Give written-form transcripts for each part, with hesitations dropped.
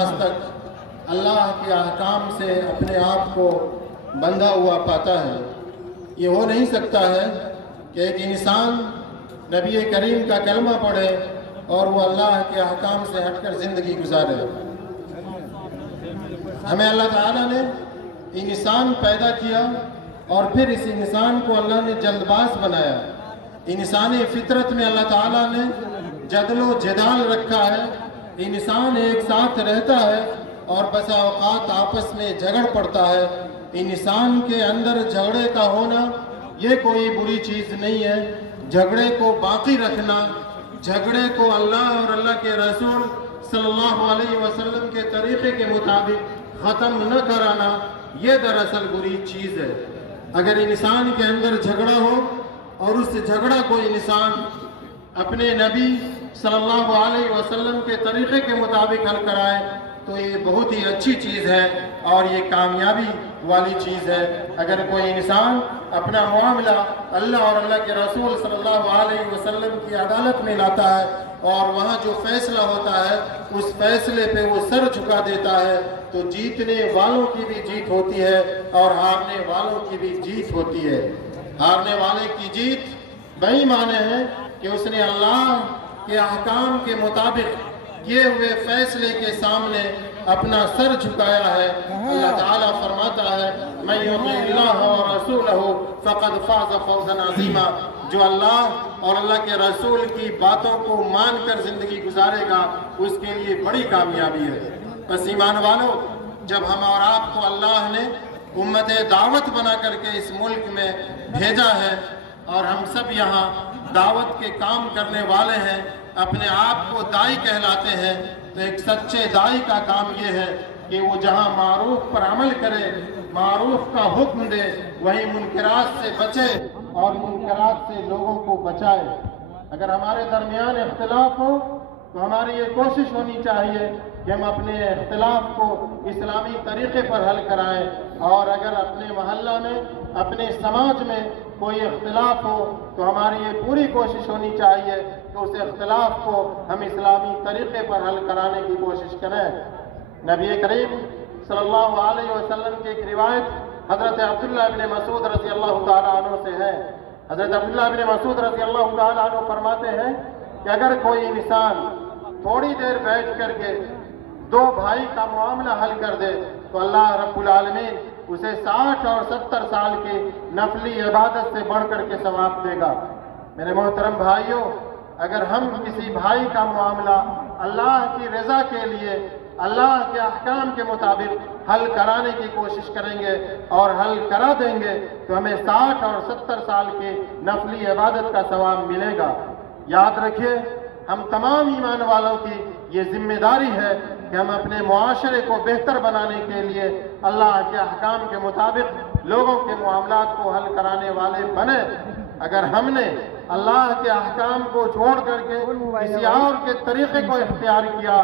لحاظ تک اللہ کے احکام سے اپنے آپ کو بندھا ہوا پاتا ہے۔ یہ ہو نہیں سکتا ہے کہ ایک انسان نبی کریم کا کلمہ پڑھے اور وہ اللہ کے احکام سے ہٹ کر زندگی گزارے۔ ہمیں اللہ تعالیٰ نے انسان پیدا کیا اور پھر اس انسان کو اللہ نے جلد باز بنایا۔ انسانی فطرت میں اللہ تعالیٰ نے جدل و جدال رکھا ہے۔ انسان ایک ساتھ رہتا ہے اور بسا اوقات آپس میں جھگڑ پڑتا ہے۔ انسان کے اندر جھگڑے کا ہونا یہ کوئی بری چیز نہیں ہے۔ جھگڑے کو باقی رکھنا، جھگڑے کو اللہ اور اللہ کے رسول صلی اللہ علیہ وسلم کے طریقے کے مطابق ختم نہ کرانا، یہ دراصل بری چیز ہے۔ اگر انسان کے اندر جھگڑا ہو اور اس جھگڑا کو انسان اپنے نبی صلی اللہ علیہ وسلم کے طریقے کے مطابق حل کرائے تو یہ بہت ہی اچھی چیز ہے اور یہ کامیابی والی چیز ہے۔ اگر کوئی انسان اپنا معاملہ اللہ اور اللہ کے رسول صلی اللہ علیہ وسلم کی عدالت میں لاتا ہے اور وہاں جو فیصلہ ہوتا ہے اس فیصلے پہ وہ سر جھکا دیتا ہے تو جیتنے والوں کی بھی جیت ہوتی ہے اور ہارنے والوں کی بھی جیت ہوتی ہے۔ ہارنے والے کی جیت بہی معنی ہے کہ اس نے اللہ کے احکام کے مطابق کیے ہوئے فیصلے کے سامنے اپنا سر جھکایا ہے۔ اللہ تعالیٰ فرماتا ہے مَن یُطِعِ اللَّهَ وَرَسُولَهُ فَقَدْ فَازَ فَوْزًا عَظِیمًا، جو اللہ اور اللہ کے رسول کی باتوں کو مان کر زندگی گزارے گا اس کے لیے بڑی کامیابی ہے۔ بس ایمان والو، جب ہم اور آپ کو اللہ نے امت دعوت بنا کر کے اس ملک میں بھیجا ہے اور ہم سب یہاں دعوت کے کام کرنے والے ہیں، اپنے آپ کو دائی کہلاتے ہیں، تو ایک سچے دائی کا کام یہ ہے کہ وہ جہاں معروف پر عمل کرے، معروف کا حکم دے، وہی منکرات سے بچے اور منکرات سے لوگوں کو بچائے۔ اگر ہمارے درمیان اختلاف ہو تو ہماری یہ کوشش ہونی چاہیے کہ ہم اپنے اختلاف کو اسلامی طریقے پر حل کرائیں، اور اگر اپنے محلہ میں، اپنے سماج میں کوئی اختلاف ہو تو ہماری یہ پوری کوشش ہونی چاہیے کہ اس اختلاف کو ہم اسلامی طریقے پر حل کرانے کی کوشش کریں۔ نبی کریم صلی اللہ علیہ وسلم کی ایک روایت حضرت عبداللہ بن مسعود رضی اللہ تعالیٰ عنہ سے ہے۔ حضرت عبداللہ بن مسعود رضی اللہ تعالیٰ عنہ فرماتے ہیں کہ اگر کوئی انسان تھوڑی دیر بیٹھ کر کے دو بھائی کا معاملہ حل کر دے تو اللہ رب العالمین اسے 60 اور 70 سال کی نفلی عبادت سے بڑھ کر کے ثواب دے گا۔ میرے محترم بھائیوں، اگر ہم کسی بھائی کا معاملہ اللہ کی رضا کے لیے، اللہ کے احکام کے مطابق حل کرانے کی کوشش کریں گے اور حل کرا دیں گے تو ہمیں 60 اور 70 سال کی نفلی عبادت کا ثواب ملے گا۔ یاد رکھیے، ہم تمام ایمان والوں کی یہ ذمہ داری ہے کہ ہم اپنے معاشرے کو بہتر بنانے کے لیے اللہ کے احکام کے مطابق لوگوں کے معاملات کو حل کرانے والے بنے۔ اگر ہم نے اللہ کے احکام کو چھوڑ کر کے کسی اور کے طریقے کو اختیار کیا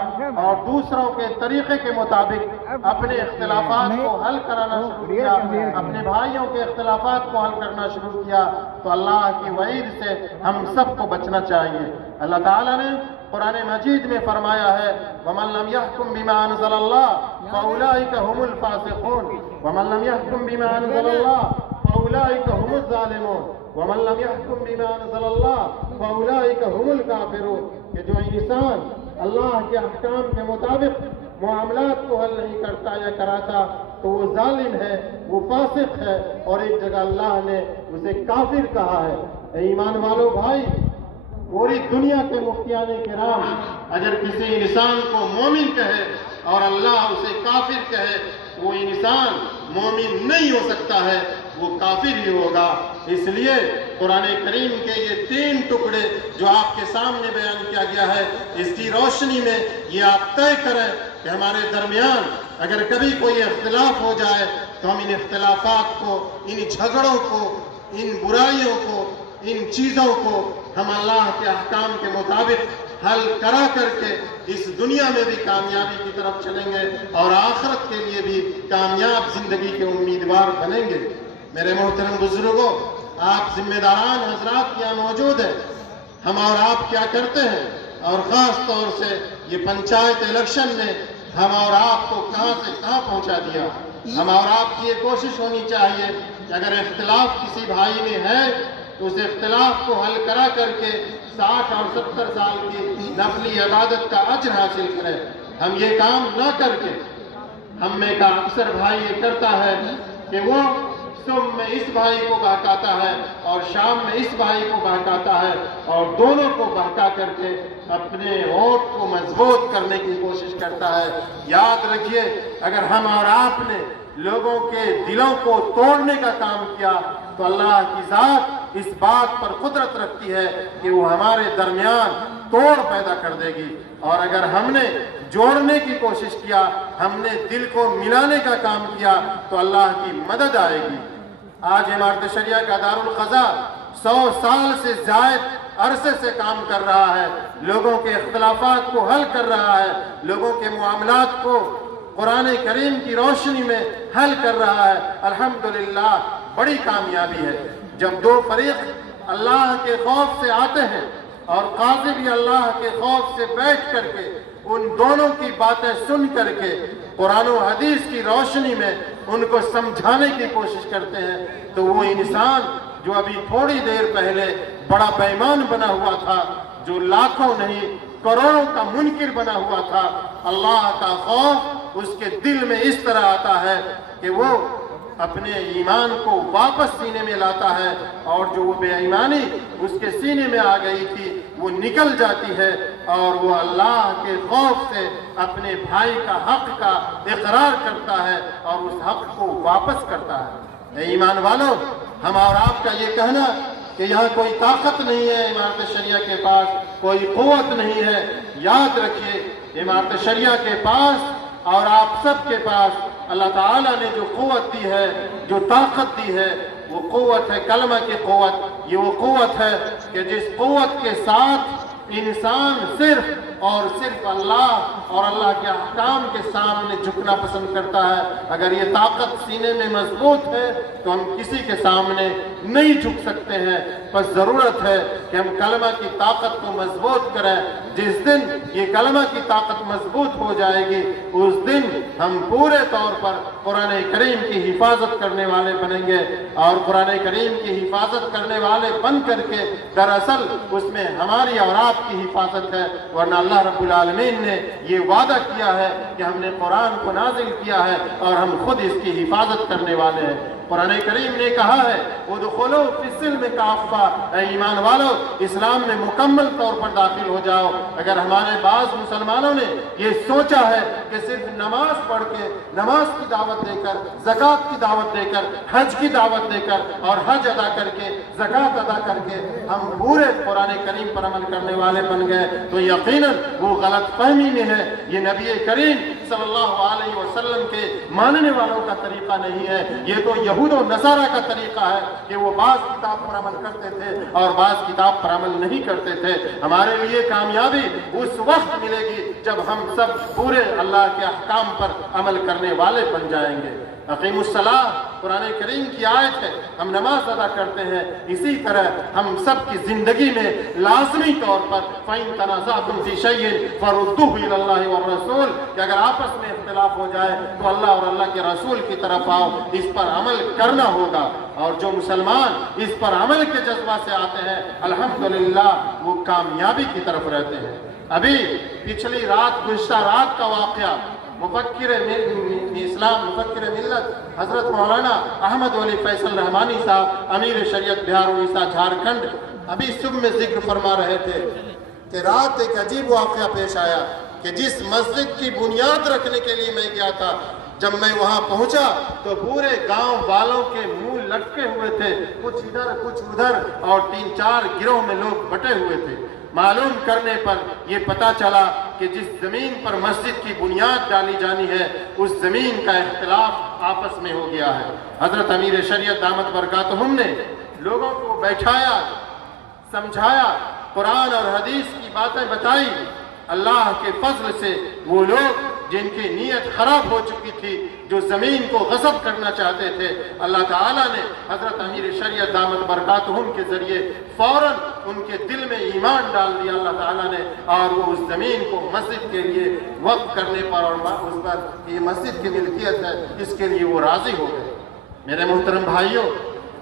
اور دوسروں کے طریقے کے مطابق اپنے اختلافات کو حل کرانا شروع کیا، اپنے بھائیوں کے اختلافات کو حل کرنا شروع کیا، تو اللہ کی وعید سے ہم سب کو بچنا چاہیے۔ اللہ تعالیٰ نے قرآن مجید میں فرمایا ہے وَمَن لَّمْ يَحْكُم بِمَا أَنزَلَ اللَّهُ فَأُولَٰئِكَ هُمُ الْفَاسِقُونَ وَمَن لَّمْ يَحْكُم بِمَا أَنزَلَ اللَّهُ فَأُولَٰئِكَ هُمُ الظَّالِمُونَ وَمَن لَّمْ يَحْكُم بِمَا أَنزَلَ اللَّهُ فَأُولَٰئِكَ هُمُ الْكَافِرُونَ، کہ جو انسان اللہ کے احکام کے مطابق معاملات کو حل نہیں کرتا یا کراتا تو وہ ظالم ہے، وہ فاسق ہے، اور ایک جگہ اللہ نے اسے کافر کہا ہے۔ اے ایمان والو بھائی، پوری دنیا کے مفتیان کرام اگر کسی انسان کو مومن کہے اور اللہ اسے کافر کہے، وہ انسان مومن نہیں ہو سکتا ہے، وہ کافر ہی ہوگا۔ اس لیے قرآن کریم کے یہ 3 ٹکڑے جو آپ کے سامنے بیان کیا گیا ہے، اس کی روشنی میں یہ آپ طے کریں کہ ہمارے درمیان اگر کبھی کوئی اختلاف ہو جائے تو ہم ان اختلافات کو، ان جھگڑوں کو، ان برائیوں کو، ان چیزوں کو ہم اللہ کے احکام کے مطابق حل کرا کر کے اس دنیا میں بھی کامیابی کی طرف چلیں گے اور آخرت کے لیے بھی کامیاب زندگی کے امیدوار بنیں گے۔ میرے محترم بزرگوں، آپ ذمہ داران حضرات یہاں موجود ہیں، ہم اور آپ کیا کرتے ہیں، اور خاص طور سے یہ پنچایت الیکشن میں ہم اور آپ کو کہاں سے کہاں پہنچا دیا۔ ہم اور آپ کی یہ کوشش ہونی چاہیے کہ اگر اختلاف کسی بھائی میں ہے تو اس اختلاف کو حل کرا کر کے 60 اور 70 سال کی نفلی عبادت کا اجر حاصل کریں۔ ہم یہ کام نہ کر کے، ہم میں کا اکثر بھائی یہ کرتا ہے کہ وہ صبح میں اس بھائی کو بہکاتا ہے اور شام میں اس بھائی کو بہکاتا ہے اور دونوں کو بہکا کر کے اپنے ووٹ کو مضبوط کرنے کی کوشش کرتا ہے۔ یاد رکھیے، اگر ہم اور آپ نے لوگوں کے دلوں کو توڑنے کا کام کیا تو اللہ کی ذات اس بات پر قدرت رکھتی ہے کہ وہ ہمارے درمیان توڑ پیدا کر دے گی، اور اگر ہم نے جوڑنے کی کوشش کیا، ہم نے دل کو ملانے کا کام کیا تو اللہ کی مدد آئے گی۔ آج امارت شریعہ کا دارالقضا 100 سال سے زائد عرصے سے کام کر رہا ہے، لوگوں کے اختلافات کو حل کر رہا ہے، لوگوں کے معاملات کو قرآن کریم کی روشنی میں حل کر رہا ہے۔ الحمدللہ بڑی کامیابی ہے جب دو فریق اللہ کے خوف سے آتے ہیں اور قاضی بھی اللہ کے خوف سے بیٹھ کر کے ان دونوں کی باتیں سن کر کے قرآن و حدیث کی روشنی میں ان کو سمجھانے کی کوشش کرتے ہیں، تو وہ انسان جو ابھی تھوڑی دیر پہلے بڑا بے ایمان بنا ہوا تھا، جو لاکھوں نہیں کروڑوں کا منکر بنا ہوا تھا، اللہ کا خوف اس کے دل میں اس طرح آتا ہے کہ وہ اپنے ایمان کو واپس سینے میں لاتا ہے، اور جو وہ بے ایمانی اس کے سینے میں آ گئی تھی وہ نکل جاتی ہے، اور وہ اللہ کے خوف سے اپنے بھائی کا حق کا اقرار کرتا ہے اور اس حق کو واپس کرتا ہے۔ اے ایمان والو، ہم اور آپ کا یہ کہنا کہ یہاں کوئی طاقت نہیں ہے امارت شریعہ کے پاس، کوئی قوت نہیں ہے، یاد رکھیے امارت شریعہ کے پاس اور آپ سب کے پاس اللہ تعالیٰ نے جو قوت دی ہے، جو طاقت دی ہے، وہ قوت ہے کلمہ کی قوت۔ یہ وہ قوت ہے کہ جس قوت کے ساتھ انسان صرف اور صرف اللہ اور اللہ کے احکام کے سامنے جھکنا پسند کرتا ہے۔ اگر یہ طاقت سینے میں مضبوط ہے تو ہم کسی کے سامنے نہیں جھک سکتے ہیں، بس ضرورت ہے کہ ہم کلمہ کی طاقت کو مضبوط کریں۔ جس دن یہ کلمہ کی طاقت مضبوط ہو جائے گی، اس دن ہم پورے طور پر قرآن کریم کی حفاظت کرنے والے بنیں گے، اور قرآن کریم کی حفاظت کرنے والے بن کر کے دراصل اس میں ہماری اور آپ کی حفاظت ہے، ورنہ اللہ رب العالمین نے یہ وعدہ کیا ہے کہ ہم نے قرآن کو نازل کیا ہے اور ہم خود اس کی حفاظت کرنے والے ہیں۔ قرآن کریم نے کہا ہے ادخلوا فی السلم کافہ، اے ایمان والو اسلام میں مکمل طور پر داخل ہو جاؤ۔ اگر ہمارے بعض مسلمانوں نے یہ سوچا ہے کہ صرف نماز پڑھ کے، نماز کی دعوت دے کر، زکوٰۃ کی دعوت دے کر، حج کی دعوت دے کر اور حج ادا کر کے، زکوٰۃ ادا کر کے ہم پورے قرآن کریم پر عمل کرنے والے بن گئے، تو یقیناً وہ غلط فہمی میں ہے۔ یہ نبی کریم صلی اللہ علیہ وسلم کے ماننے والوں کا طریقہ نہیں ہے، یہ تو یہود و نصارہ کا طریقہ ہے کہ وہ بعض کتاب پر عمل کرتے تھے اور بعض کتاب پر عمل نہیں کرتے تھے۔ ہمارے لیے کامیابی اس وقت ملے گی جب ہم سب پورے اللہ کے احکام پر عمل کرنے والے بن جائیں گے۔ اقیم الصلاۃ قرآن کریم کی آیت ہے، ہم نماز ادا کرتے ہیں، اسی طرح ہم سب کی زندگی میں لازمی طور پر فَإِن تَنَازَعْتُمْ فِي شَيْءٍ فَرُدُّوهُ إِلَى اللَّهِ وَالرَّسُولِ کہ اگر آپس میں اختلاف ہو جائے تو اللہ اور اللہ کے رسول کی طرف آؤ، اس پر عمل کرنا ہوگا۔ اور جو مسلمان اس پر عمل کے جذبہ سے آتے ہیں الحمدللہ وہ کامیابی کی طرف رہتے ہیں۔ ابھی پچھلی رات، گزشتہ رات کا واقعہ، مفکر اسلام، مفکر ملت حضرت مولانا احمد ولی فیصل رحمانی صاحب، امیر شریعت بہار اڑیسہ جھارکھنڈ، ابھی صبح میں ذکر فرما رہے تھے کہ رات ایک عجیب واقعہ پیش آیا کہ جس مسجد کی بنیاد رکھنے کے لیے میں گیا تھا، جب میں وہاں پہنچا تو پورے گاؤں والوں کے منہ لٹکے ہوئے تھے، کچھ ادھر کچھ ادھر، اور 3-4 گروہ میں لوگ بٹے ہوئے تھے۔ معلوم کرنے پر یہ پتا چلا کہ جس زمین پر مسجد کی بنیاد ڈالی جانی ہے اس زمین کا اختلاف آپس میں ہو گیا ہے۔ حضرت امیر شریعت دامت برکاتہم نے لوگوں کو بیٹھایا، سمجھایا، قرآن اور حدیث کی باتیں بتائی، अल्लाह के फजल से वो लोग जिनकी नीयत खराब हो चुकी थी, जो ज़मीन को गज़ब करना चाहते थे, अल्लाह ताला ने हज़रत अमीर शरीयत दामत बरकातुहुम के ज़रिए फ़ौरन उनके दिल में ईमान डाल दिया अल्लाह ताला ने, और वो उस ज़मीन को मस्जिद के लिए वक़्फ़ करने पर और उस पर ये मस्जिद की मिल्कियत है, इसके लिए वो राज़ी हो गए। मेरे मोहतरम भाइयों,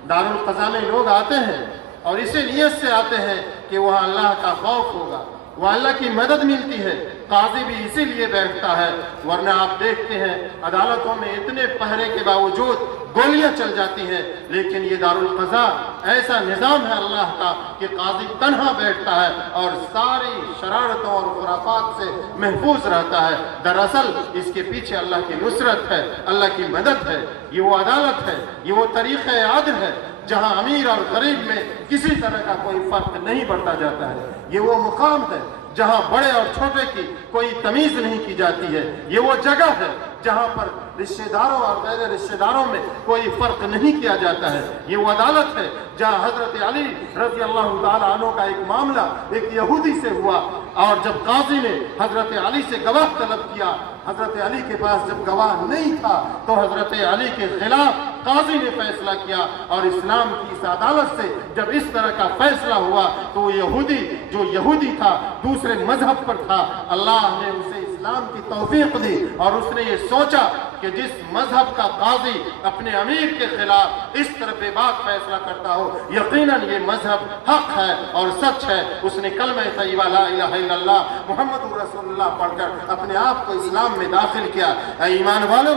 दारुल क़ज़ा में लोग आते हैं और इसी नीयत से आते हैं कि वहाँ अल्लाह का खौफ होगा, वहाँ अल्लाह की मदद मिलती है। काजी भी इसीलिए बैठता है, वरना आप देखते हैं अदालतों में इतने पहरे के बावजूद गोलियां चल जाती हैं, लेकिन ये दारुल क़ज़ा ऐसा निज़ाम है अल्लाह का कि काजी तन्हा बैठता है और सारी शरारतों और खुराफात से महफूज रहता है। दरअसल इसके पीछे अल्लाह की नुसरत है, अल्लाह की मदद है। ये वो अदालत है, ये वो तरीक़े आदिल है जहाँ अमीर और गरीब में किसी तरह का कोई फ़र्क नहीं बरता जाता है। ये वो मुकाम है जहाँ बड़े और छोटे की कोई तमीज़ नहीं की जाती है। ये वो जगह है जहाँ पर रिश्तेदारों और गैर रिश्तेदारों में कोई फ़र्क नहीं किया जाता है। ये वो अदालत है जहाँ हज़रत अली रज़ी अल्लाह ताला अन्हु का एक मामला एक यहूदी से हुआ, और जब काजी ने हज़रत अली से गवाह तलब किया, हज़रत अली के पास जब गवाह नहीं था तो हज़रत अली के खिलाफ काजी ने फैसला किया, और इस्लाम की इस अदालत से जब इस तरह का फैसला हुआ तो वो यहूदी जो यहूदी था, दूसरे मजहब पर था, अल्लाह ने उसे इस्लाम की तौफीक दी और उसने ये सोचा कि जिस मजहब का काजी अपने अमीर के खिलाफ इस तरह बेबाक फैसला करता हो, यकीनन ये मजहब हक है और सच है। उसने कलमा तय्यबा ला इलाहा इल्लल्लाह मुहम्मदुर रसूलुल्लाह पढ़कर अपने आप को इस्लाम में दाखिल किया। ईमान वालों,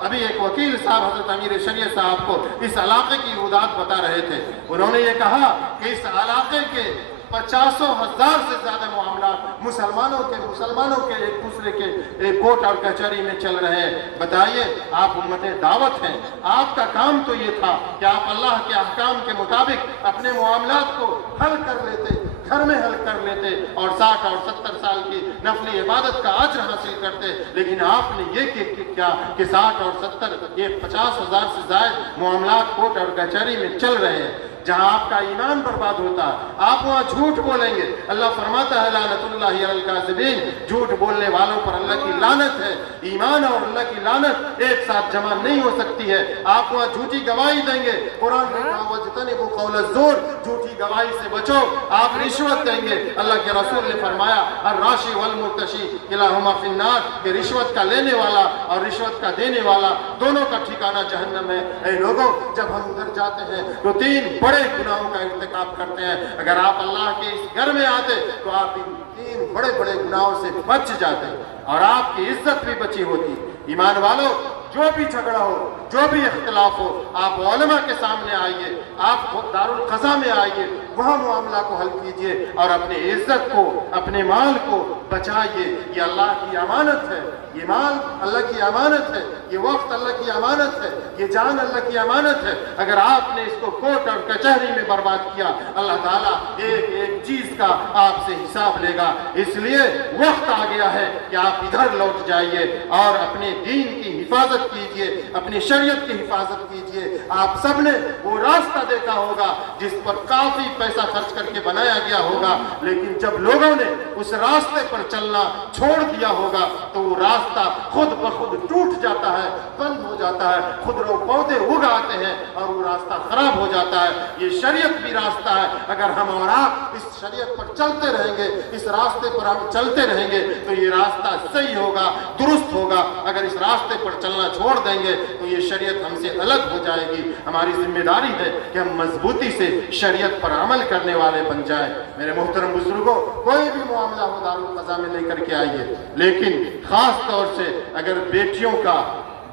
अभी एक वकील साहब हज़रत अमीर शरीयत साहब को इस इलाके की रुदात बता रहे थे। उन्होंने ये कहा कि इस इलाके के 50,000 से ज्यादा मामला मुसलमानों के एक दूसरे के कोर्ट और कचहरी में चल रहे हैं। बताइए, आप उम्मत दावत हैं, आपका काम तो ये था कि आप अल्लाह के अहकाम के मुताबिक अपने मामलात को हल कर लेते, घर में हल कर लेते और 60 और 70 साल की नफली इबादत का अज्र हासिल करते। लेकिन आपने ये क्या कि 60 और 70 ये 50,000 से ज्यादा मामलात कोर्ट और कचहरी में चल रहे हैं, जहां आपका ईमान बर्बाद होता है, आप वहां झूठ बोलेंगे। अल्लाह फरमाता है लानतुल्लाहि अलल काज़िबीन, झूठ बोलने वालों पर अल्लाह की लानत है। ईमान और अल्लाह की लानत एक साथ जमा नहीं हो सकती है। आप वहां झूठी गवाही देंगे, कुरान ने कहा वजतनिबू कौल ज़ूर, झूठी गवाही से बचो। आप रिश्वत देंगे, अल्लाह के रसूल ने फरमाया अर्राशी वल मुर्तशी किलाहुमा फिन्नार, कि रिश्वत का लेने वाला और रिश्वत का देने वाला दोनों का ठिकाना जहन्नम है। ऐ लोगों, जब हम उधर जाते हैं तो 3 बड़े गुनाहों का इर्तिकाब करते हैं। अगर आप अल्लाह के इस घर में आते तो आप इन 3 बड़े बड़े गुनाहों से बच जाते और आपकी इज्जत भी बची होती। ईमान वालों, जो भी झगड़ा हो, जो भी इख्तिलाफ हो, आप उलमा के सामने आइए, आप दारुल क़ज़ा में आइए, वहाँ मामला को हल कीजिए और अपनी इज्जत को, अपने माल को बचाइए। ये अल्लाह की अमानत है, ये माल अल्लाह की अमानत है, ये वक्त अल्लाह की अमानत है, ये जान अल्लाह की अमानत है। अगर आपने इसको कोर्ट और कचहरी में बर्बाद किया, अल्लाह ताला एक एक चीज का आपसे हिसाब लेगा। इसलिए वक्त आ गया है कि आप इधर लौट जाइए और अपने दीन की हिफाजत कीजिए, अपनी शरीयत की हिफाजत कीजिए। आप सबने वो रास्ता देखा होगा जिस पर काफी पैसा खर्च करके बनाया गया होगा, लेकिन जब लोगों ने उस रास्ते पर चलना छोड़ दिया होगा तो वो रास्ता खुद ब खुद टूट जाता है, बंद हो जाता है, खुद पौधे उग आते हैं और वो रास्ता खराब हो जाता है। ये शरीयत भी रास्ता है, अगर हम और आप इस शरीयत पर चलते रहेंगे, इस रास्ते पर हम चलते रहेंगे तो ये रास्ता सही होगा, दुरुस्त होगा। अगर इस रास्ते पर चलना छोड़ देंगे तो ये शरीयत हमसे अलग हो जाएगी। हमारी जिम्मेदारी है कि हम मजबूती से शरीयत पर अमल करने वाले बन जाएं। मेरे मोहतरम बुजुर्गों, कोई भी मामला हो दारुल क़ज़ा में लेकर के आइए, लेकिन खास तौर से अगर बेटियों का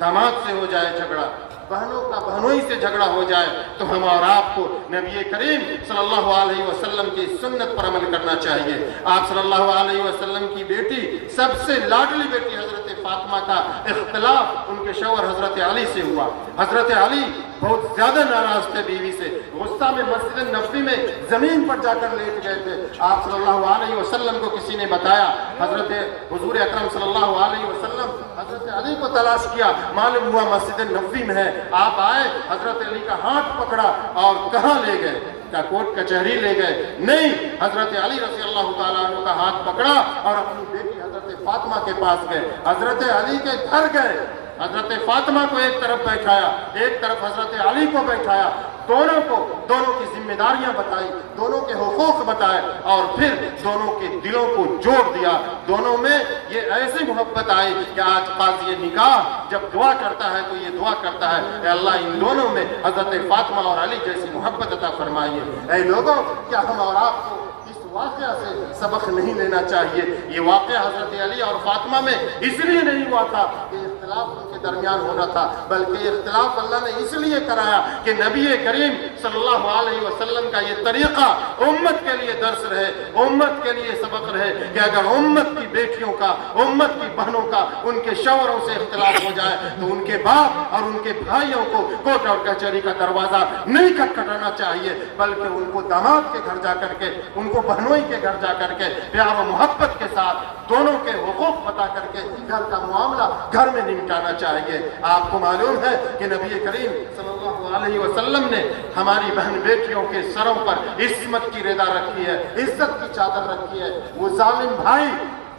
दामाद से हो जाए झगड़ा, बहनों का बहनों ही से झगड़ा हो जाए, तो हम और आपको नबी करीम सल्लल्लाहु अलैहि वसल्लम की सुन्नत पर अमल करना चाहिए। आप सल्लल्लाहु अलैहि वसल्लम की बेटी, सबसे लाडली बेटी हजरत फातिमा का इख्तिलाफ उनके शौहर हजरत अली से हुआ। हजरत अली बहुत ज्यादा नाराज थे बीवी से, गुस्सा में मस्जिद नबवी में जमीन पर जाकर लेट गए थे। आप सल्लल्लाहु अलैहि वसल्लम को किसी ने बताया, हजरत हुजूर अकरम सल्लल्लाहु अलैहि वसल्लम हजरत अली को तलाश किया, मालूम हुआ मस्जिद नबवी में है। आप आए, हजरत अली का हाथ पकड़ा और कहाँ ले गए? क्या कोर्ट कचहरी ले गए? नहीं, हजरत अली रज़ी अल्लाह ताला अन्हु का हाथ पकड़ा और अपनी बेटी हजरत फातिमा के पास गए, हजरत अली के घर गए, हजरत फातिमा को एक तरफ बैठाया, एक तरफ हजरत अली को बैठाया, दोनों की जिम्मेदारियां बताई, दोनों के हुकूक बताए और फिर दोनों के दिलों को जोड़ दिया। दोनों में ये ऐसी मोहब्बत आई कि आज काज़ी निकाह जब दुआ करता है तो ये दुआ करता है कि अल्लाह इन दोनों में हजरत फातिमा और अली जैसी मोहब्बत अता फरमाइए। ऐ लोगों, क्या हम और आपको इस वाक़या से सबक नहीं लेना चाहिए? ये वाक़या हजरत अली और फातिमा में इसलिए नहीं हुआ था कि इख्तिलाफ उनके दरमियान होना था, बल्कि इख्तिलाफ अल्लाह ने इसलिए कराया कि नबी करीम सल्लल्लाहु अलैहि वसल्लम का ये तरीका उम्मत के लिए दर्स रहे, उम्मत के लिए सबक रहे कि अगर उम्मत की बेटियों का, उम्मत की बहनों का, उनके शौहरों से इख्तिलाफ हो जाए तो उनके बाप और उनके भाइयों को कोर्ट और कचहरी का दरवाजा नहीं खटखटाना चाहिए, बल्कि उनको दामाद के घर जा करके, उनको बहनोई के घर जा करके प्यार और मोहब्बत के साथ दोनों के हुकूक बता करके घर का मामला घर में निपटाना चाहिए। आपको मालूम है कि नबी करीम सल्लल्लाहु अलैहि वसल्लम ने हमारी बहन बेटियों के सरों पर इस्मत की रेदा रखी है, इज्जत की चादर रखी है। वो जालिम भाई,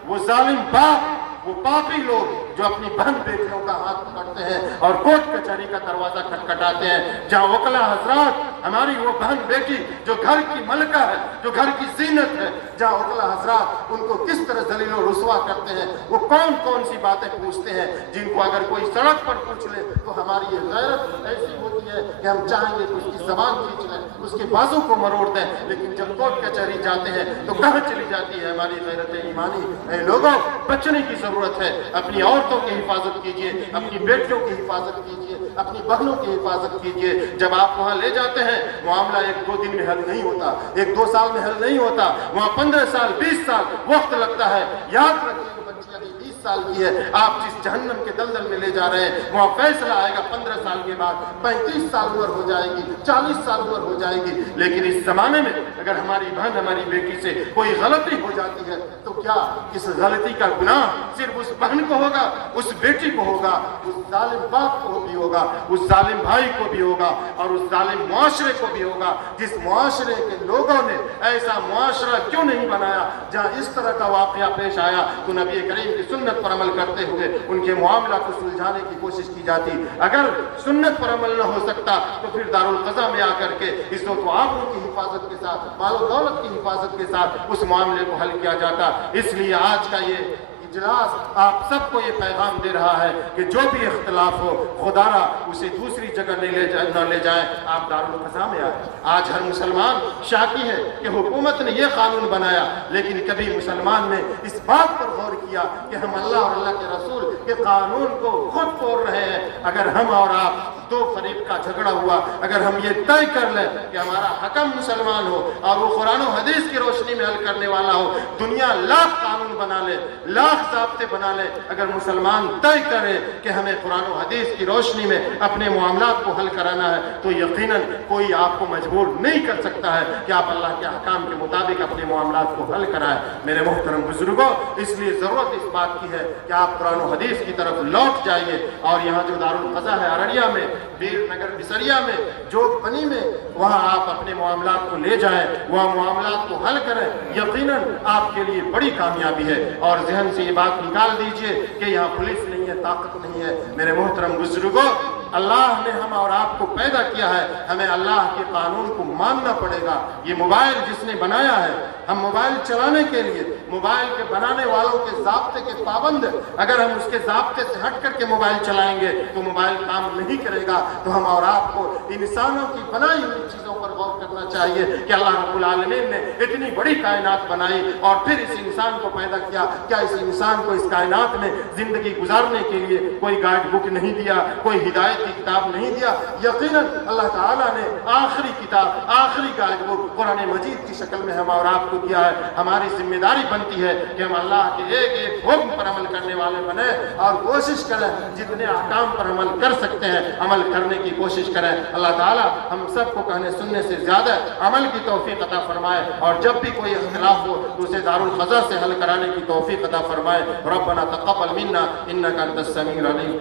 वो जालिम बाप, वो पापी लोग जो अपनी बहन बेटियों का हाथ पकड़ते हैं और कोर्ट कचहरी का दरवाजा खटखटाते हैं, जहाँ वकला हजरात हमारी वो बहन बेटी जो घर की मलका है, जो घर की जीनत है, जहाँ वकला हजरात उनको किस तरह जलील और रुसवा करते हैं, वो कौन कौन सी बातें पूछते हैं जिनको अगर कोई सड़क पर पूछ ले तो हमारी ये गैरत ऐसी होती है कि हम चाहेंगे कि उसकी जबान खींच लें, उसके बाजू को मरोड़ दें, लेकिन जब कोर्ट कचहरी जाते हैं तो कहाँ चली जाती है हमारी गैरत ईमानी? ऐ लोगों, बचने की जरूरत है। अपनी औरतों की हिफाजत कीजिए, अपनी बेटियों की हिफाजत कीजिए, अपनी बहनों की हिफाजत कीजिए। जब आप वहां ले जाते हैं, मामला 1-2 दिन में हल नहीं होता, 1-2 साल में हल नहीं होता, वहां 15 साल 20 साल वक्त लगता है। याद रखिए, बच्ची अभी 20 साल की है, आप जिस जहन्नम के दलदल में ले जा रहे हैं वहां फैसला आएगा 15 साल के बाद, 35 साल उम्र हो जाएगी, 40 साल उम्र हो जाएगी। लेकिन इस जमाने में अगर हमारी बहन, हमारी बेटी से कोई गलती हो जाती है तो क्या इस गलती का गुनाह सिर्फ उस बहन को होगा, उस बेटी को होगा, उस जालिम बाप को भी होगा, उस जालिम भाई को भी होगा और उस जालिम मुआशरे को भी होगा। जिस मुआशरे के लोगों ने ऐसा मुआशरा क्यों नहीं बनाया जहाँ इस तरह का वाकया पेश आया तो नबी करीम की सुन्नत पर अमल करते हुए उनके मामला को सुलझाने की कोशिश की जाती। अगर सुन्नत पर अमल न हो सकता तो फिर दारुल क़ज़ा में आकर के इज्जत व आबरू की हिफाजत के साथ, माल और दौलत की हिफाजत के साथ उस मामले को हल किया जाता। इसलिए आज का ये इजलास आप सबको ये पैगाम दे रहा है कि जो भी इख्तिलाफ हो, खुदारा उसे दूसरी जगह न ले जाए, आप दारुल क़ज़ा में आए। आज हर मुसलमान शाकी है कि हुकूमत ने ये कानून बनाया, लेकिन कभी मुसलमान ने इस बात पर गौर किया कि हम अल्लाह और अल्लाह के रसूल के कानून को खुद तोड़ रहे हैं। अगर हम और आप दो फरीक का झगड़ा हुआ, अगर हम ये तय कर लें कि हमारा हकम मुसलमान हो और वो कुरान और हदीस की रोशनी में हल करने वाला हो, दुनिया लाख कानून बना ले, लाख ज़ाब्ते बना ले, अगर मुसलमान तय करे कि हमें कुरान और हदीस की रोशनी में अपने मामलात को हल कराना है तो यकीनन कोई आपको मजबूर नहीं कर सकता है कि आप अल्लाह के अहकाम के मुताबिक अपने मामलात को हल कराएं। मेरे मोहतरम बुजुर्गों, इसलिए ज़रूरत इस बात की है कि आप कुरान और हदीस की तरफ लौट जाइए और यहाँ जो दारुल क़ज़ा है अररिया में, वीरनगर बिसरिया में, जोगबनी में, वहाँ आप अपने मामलात को ले जाएं, वहाँ मामलात को हल करें। यकीनन आपके लिए बड़ी कामयाबी है। और जहन से ये बात निकाल दीजिए कि यहाँ पुलिस नहीं है, ताकत नहीं है। मेरे मोहतरम बुजुर्गों, अल्लाह ने हम और आपको पैदा किया है, हमें अल्लाह के कानून को मानना पड़ेगा। ये मोबाइल जिसने बनाया है, हम मोबाइल चलाने के लिए मोबाइल के बनाने वालों के ज़ाब्ते के पाबंद, अगर हम उसके ज़ाब्ते से हट करके मोबाइल चलाएंगे तो मोबाइल काम नहीं करेगा। तो हम और आपको इंसानों की बनाई हुई चीज़ों पर गौर करना चाहिए कि अल्लाह रब्बुल आलमीन ने इतनी बड़ी कायनात बनाई और फिर इस इंसान को पैदा किया। क्या इस इंसान को इस कायनात में ज़िंदगी गुजारने के लिए कोई गाइड बुक नहीं दिया, कोई हिदायत की किताब नहीं दिया? यकीनन अल्लाह ताला ने आखिरी किताब, आखिरी गाइड बुक कुरान मजीद की शक्ल में हम और आपको दिया है। हमारी जिम्मेदारी बनती है कि हम अल्लाह के एक एक हुक्म पर अमल करने वाले बने और कोशिश करें जितने अहकाम पर अमल कर सकते हैं अमल करने की कोशिश करें। अल्लाह ताला हम सबको कहने सुनने से ज्यादा अमल की तौफीक अता फरमाए और जब भी कोई इख्तिलाफ हो तो उसे दारुल क़ज़ा से हल कराने की तौफीक अता फरमाए। रब्बना तक़ब्बल मिन्ना इन्नका अंतस समीउल अलीम।